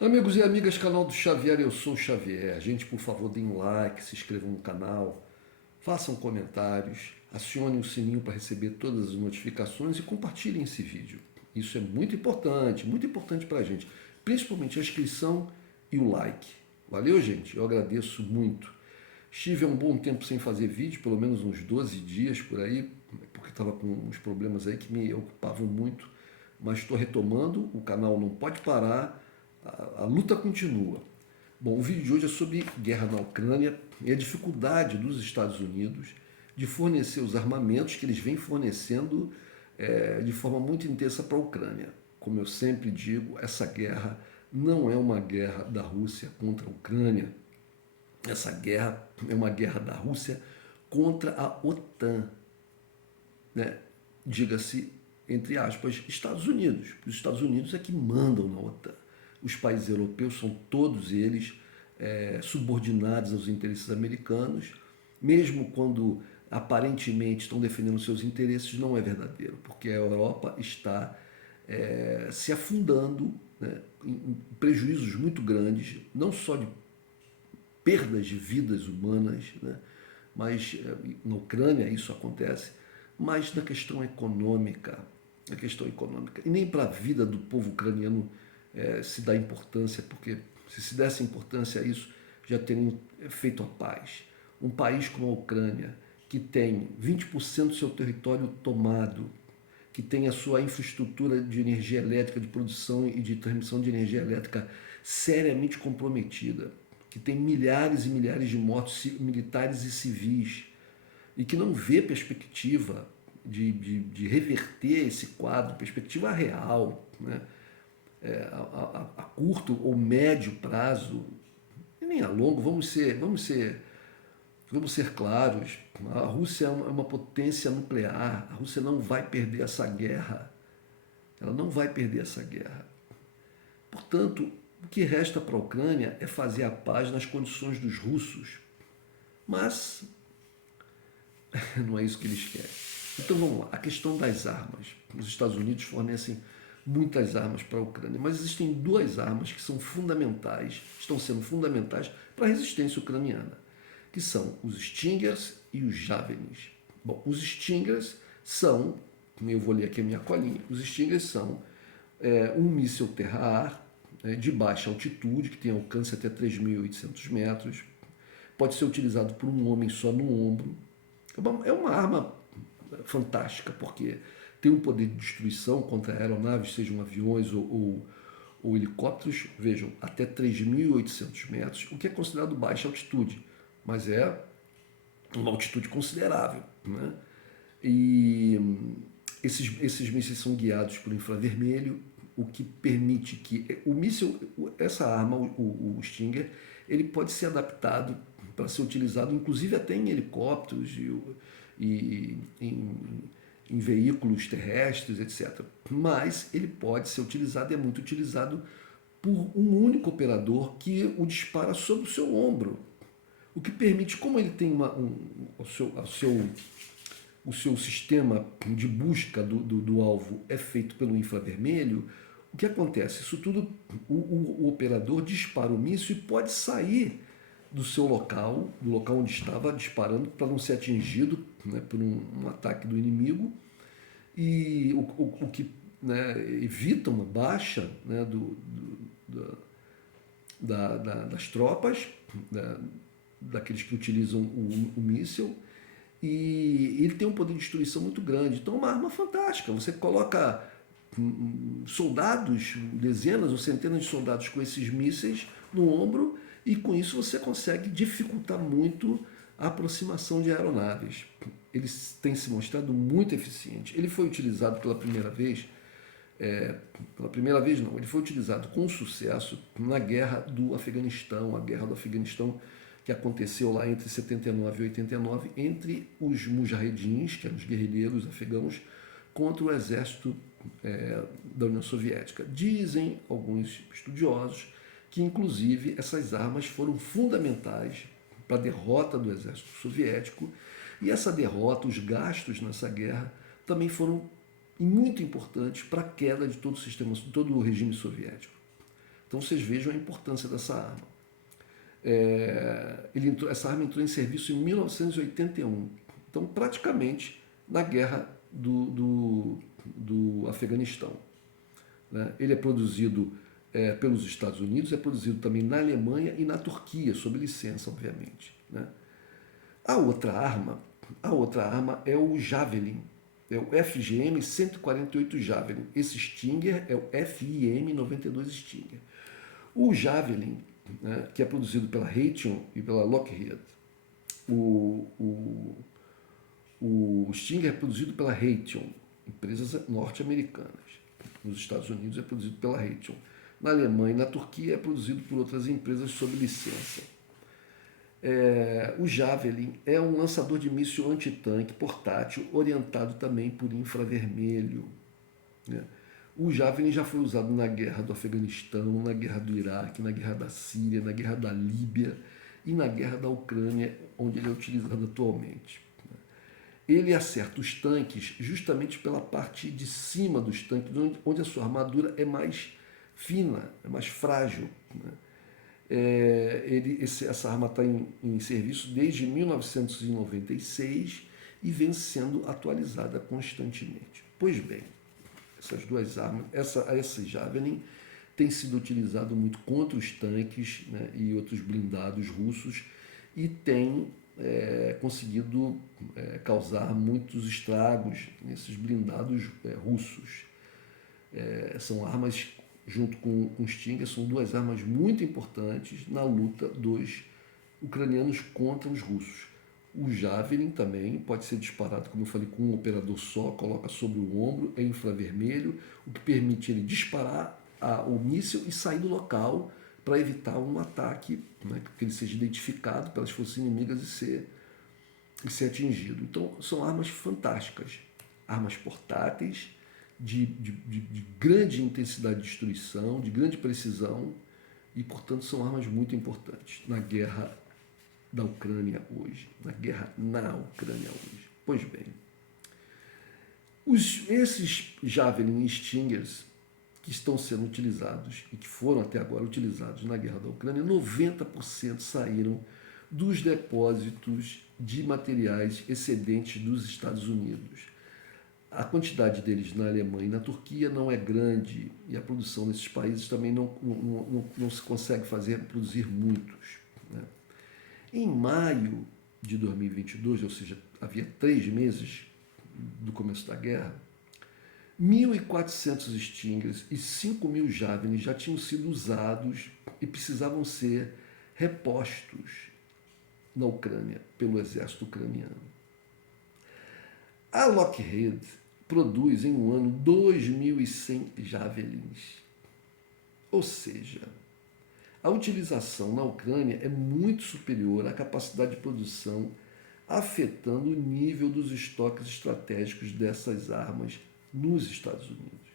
Amigos e amigas, canal do Xavier, eu sou o Xavier. Gente, por favor, deem um like, se inscrevam no canal, façam comentários, acionem o sininho para receber todas as notificações e compartilhem esse vídeo. Isso é muito importante para a gente, principalmente a inscrição e o like. Valeu, gente? Eu agradeço muito. Estive há um bom tempo sem fazer vídeo, pelo menos uns 12 dias por aí, porque estava com uns problemas aí que me ocupavam muito, mas estou retomando, o canal não pode parar, a luta continua. Bom, o vídeo de hoje é sobre guerra na Ucrânia e a dificuldade dos Estados Unidos de fornecer os armamentos que eles vêm fornecendo de forma muito intensa para a Ucrânia. Como eu sempre digo, essa guerra não é uma guerra da Rússia contra a Ucrânia, essa guerra é uma guerra da Rússia contra a OTAN, né? Diga-se, entre aspas, Estados Unidos. Os Estados Unidos é que mandam na OTAN. Os países europeus são todos eles subordinados aos interesses americanos, mesmo quando aparentemente estão defendendo seus interesses, não é verdadeiro, porque a Europa está se afundando, né, em prejuízos muito grandes, não só de perdas de vidas humanas, né? Mas na Ucrânia isso acontece, mas na questão econômica, e nem para a vida do povo ucraniano se dá importância, porque se desse importância a isso, já teriam feito a paz. Um país como a Ucrânia, que tem 20% do seu território tomado, que tem a sua infraestrutura de energia elétrica, de produção e de transmissão de energia elétrica seriamente comprometida, que tem milhares e milhares de mortos militares e civis, e que não vê perspectiva de reverter esse quadro, perspectiva real, né? A curto ou médio prazo, e nem a longo, vamos ser claros, a Rússia é uma potência nuclear, a Rússia não vai perder essa guerra, ela não vai perder essa guerra. Portanto, o que resta para a Ucrânia é fazer a paz nas condições dos russos, mas não é isso que eles querem. Então vamos lá, a questão das armas. Os Estados Unidos fornecem muitas armas para a Ucrânia, mas existem duas armas que são fundamentais, estão sendo fundamentais para a resistência ucraniana, que são os Stingers e os Javelins. Bom, os Stingers são, eu vou ler aqui a minha colinha, os Stingers são um míssil terra-ar de baixa altitude, que tem alcance até 3.800 metros, pode ser utilizado por um homem só no ombro. É uma arma fantástica, porque tem um poder de destruição contra aeronaves, sejam aviões ou helicópteros, vejam, até 3.800 metros, o que é considerado baixa altitude, mas é uma altitude considerável, né? E esses mísseis são guiados por infravermelho, o que permite que o míssil, essa arma, o Stinger, ele pode ser adaptado para ser utilizado, inclusive até em helicópteros e em veículos terrestres, etc. Mas ele pode ser utilizado e é muito utilizado por um único operador que o dispara sobre o seu ombro, o que permite, como ele tem o seu sistema de busca do alvo é feito pelo infravermelho, o que acontece? Isso tudo, o operador dispara o míssil e pode sair do seu local, do local onde estava disparando, para não ser atingido, né, por um ataque do inimigo, e o que, né, evita uma baixa, né, das tropas, né, daqueles que utilizam o míssil, e ele tem um poder de destruição muito grande. Então é uma arma fantástica. Você coloca soldados, dezenas ou centenas de soldados com esses mísseis no ombro, e com isso você consegue dificultar muito a aproximação de aeronaves. Ele tem se mostrado muito eficiente. Ele foi utilizado pela primeira vez não, ele foi utilizado com sucesso na guerra do Afeganistão, a guerra do Afeganistão que aconteceu lá entre 79 e 89, entre os mujahedins, que eram os guerrilheiros afegãos, contra o exército da União Soviética. Dizem alguns estudiosos que, inclusive, essas armas foram fundamentais para a derrota do exército soviético, e essa derrota, os gastos nessa guerra, também foram muito importantes para a queda de todo o sistema, de todo o regime soviético. Então vocês vejam a importância dessa arma. Essa arma entrou em serviço em 1981, então praticamente na guerra do Afeganistão. Né? Ele é produzido pelos Estados Unidos, é produzido também na Alemanha e na Turquia, sob licença, obviamente. Né? A outra arma é o Javelin, é o FGM-148 Javelin. Esse Stinger é o FIM-92 Stinger. O Javelin, né, que é produzido pela Raytheon e pela Lockheed. O Stinger é produzido pela Raytheon, empresas norte-americanas. Nos Estados Unidos é produzido pela Raytheon. Na Alemanha e na Turquia é produzido por outras empresas sob licença. O Javelin é um lançador de míssil antitanque portátil orientado também por infravermelho. Né? O Javelin já foi usado na guerra do Afeganistão, na guerra do Iraque, na guerra da Síria, na guerra da Líbia e na guerra da Ucrânia, onde ele é utilizado atualmente. Ele acerta os tanques justamente pela parte de cima dos tanques, onde a sua armadura é mais fina, é mais frágil. Né? Essa arma está em serviço desde 1996 e vem sendo atualizada constantemente. Pois bem, essas duas armas, esse Javelin tem sido utilizado muito contra os tanques, né, e outros blindados russos e tem conseguido causar muitos estragos nesses blindados russos. São armas, junto com o Stinger, são duas armas muito importantes na luta dos ucranianos contra os russos. O Javelin também pode ser disparado, como eu falei, com um operador só, coloca sobre o ombro, é infravermelho, o que permite ele disparar o míssil e sair do local para evitar um ataque, né, que ele seja identificado pelas forças inimigas e ser atingido. Então, são armas fantásticas, armas portáteis, de grande intensidade de destruição, de grande precisão, e, portanto, são armas muito importantes na guerra da Ucrânia hoje, na guerra na Ucrânia hoje. Pois bem, esses Javelin e Stingers que estão sendo utilizados e que foram até agora utilizados na guerra da Ucrânia, 90% saíram dos depósitos de materiais excedentes dos Estados Unidos. A quantidade deles na Alemanha e na Turquia não é grande e a produção nesses países também não se consegue produzir muitos. Né? Em maio de 2022, ou seja, havia 3 meses do começo da guerra, 1.400 Stingers e 5.000 Javelin já tinham sido usados e precisavam ser repostos na Ucrânia pelo exército ucraniano. A Lockheed produz em um ano 2.100 Javelins. Ou seja, a utilização na Ucrânia é muito superior à capacidade de produção, afetando o nível dos estoques estratégicos dessas armas nos Estados Unidos.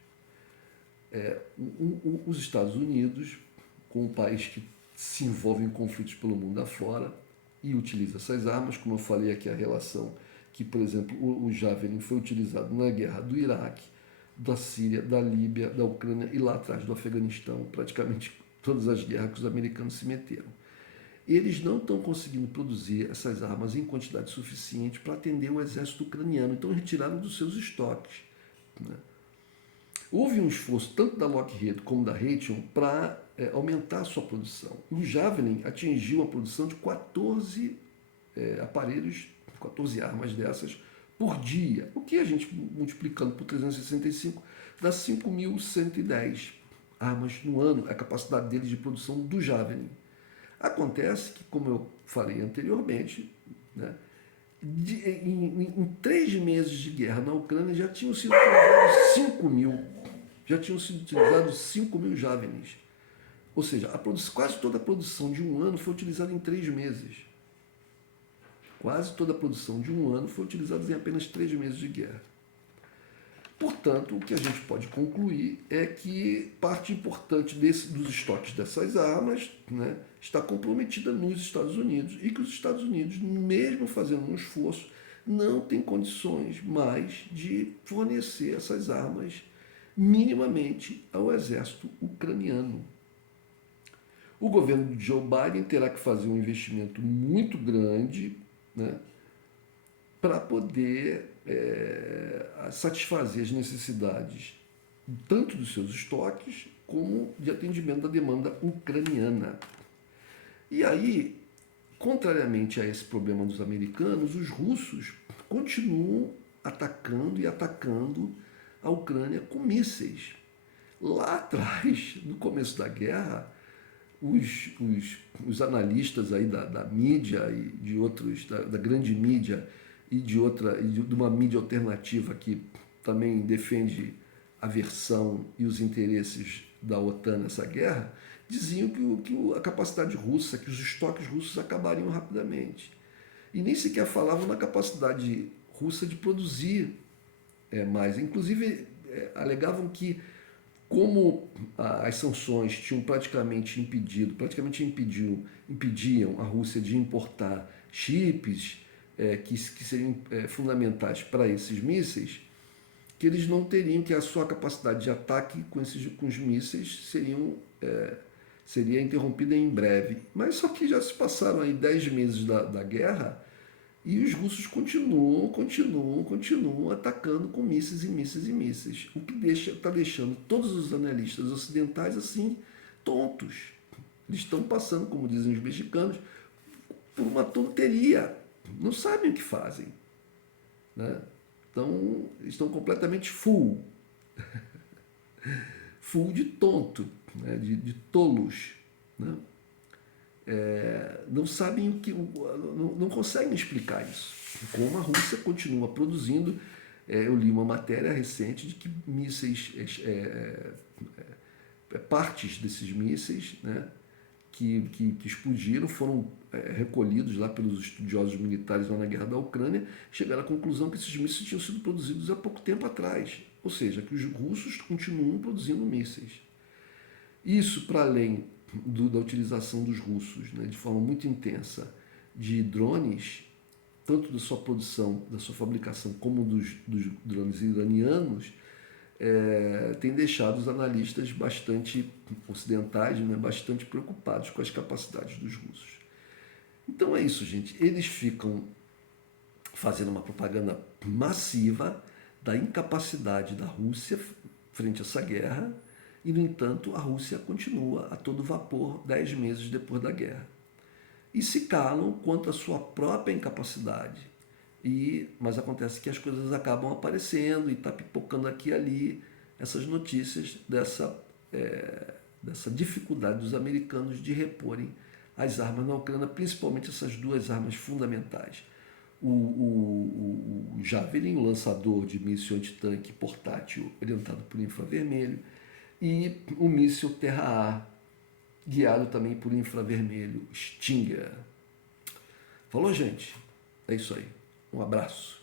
Os Estados Unidos, como um país que se envolve em conflitos pelo mundo afora e utiliza essas armas, como eu falei aqui, a relação que, por exemplo, o Javelin foi utilizado na guerra do Iraque, da Síria, da Líbia, da Ucrânia e lá atrás do Afeganistão, praticamente todas as guerras que os americanos se meteram. Eles não estão conseguindo produzir essas armas em quantidade suficiente para atender o exército ucraniano, então retiraram dos seus estoques. Né? Houve um esforço tanto da Lockheed como da Raytheon para aumentar a sua produção. E o Javelin atingiu a produção de 14 aparelhos, 14 armas dessas por dia, o que a gente, multiplicando por 365, dá 5.110 armas no ano, a capacidade deles de produção do Javelin. Acontece que, como eu falei anteriormente, né, em 3 meses de guerra na Ucrânia já tinham sido utilizados 5.000 Javelins. Ou seja, quase toda a produção de um ano foi utilizada em 3 meses. Quase toda a produção de um ano foi utilizada em apenas 3 meses de guerra. Portanto, o que a gente pode concluir é que parte importante dos estoques dessas armas, né, está comprometida nos Estados Unidos e que os Estados Unidos, mesmo fazendo um esforço, não tem condições mais de fornecer essas armas minimamente ao exército ucraniano. O governo de Joe Biden terá que fazer um investimento muito grande, né, para poder satisfazer as necessidades tanto dos seus estoques como de atendimento da demanda ucraniana. E aí, contrariamente a esse problema dos americanos, os russos continuam atacando e atacando a Ucrânia com mísseis. Lá atrás, no começo da guerra, os analistas aí da mídia e de outros, da grande mídia e de uma mídia alternativa que também defende a versão e os interesses da OTAN nessa guerra, diziam que a capacidade russa, que os estoques russos acabariam rapidamente. E nem sequer falavam na capacidade russa de produzir mais. Inclusive, alegavam que, como as sanções tinham impediam a Rússia de importar chips que seriam fundamentais para esses mísseis, que eles não teriam, que a sua capacidade de ataque com os mísseis seria interrompida em breve. Mas só que já se passaram aí 10 meses da guerra e os russos continuam atacando com mísseis e mísseis e mísseis. O que está deixando todos os analistas ocidentais assim, tontos. Eles estão passando, como dizem os mexicanos, por uma tonteria. Não sabem o que fazem. Né? Então, estão completamente full de tonto, né? de tolos. Né? Não sabem o que, não conseguem explicar isso. Como a Rússia continua produzindo. Eu li uma matéria recente de que mísseis, partes desses mísseis, né, que explodiram, foram recolhidos lá pelos estudiosos militares lá na guerra da Ucrânia, chegaram à conclusão que esses mísseis tinham sido produzidos há pouco tempo atrás. Ou seja, que os russos continuam produzindo mísseis. Isso, para além da utilização dos russos, né, de forma muito intensa, de drones, tanto da sua produção, da sua fabricação, como dos drones iranianos, tem deixado os analistas bastante ocidentais, né, bastante preocupados com as capacidades dos russos. Então é isso, gente. Eles ficam fazendo uma propaganda massiva da incapacidade da Rússia frente a essa guerra e, no entanto, a Rússia continua a todo vapor 10 meses depois da guerra. E se calam quanto à sua própria incapacidade. Mas acontece que as coisas acabam aparecendo e está pipocando aqui e ali essas notícias dessa dificuldade dos americanos de reporem as armas na Ucrânia, principalmente essas duas armas fundamentais. O Javelin, o lançador de míssil antitanque portátil orientado por infravermelho, e o míssil terra-ar, guiado também por infravermelho, Stinger. Falou, gente? É isso aí. Um abraço.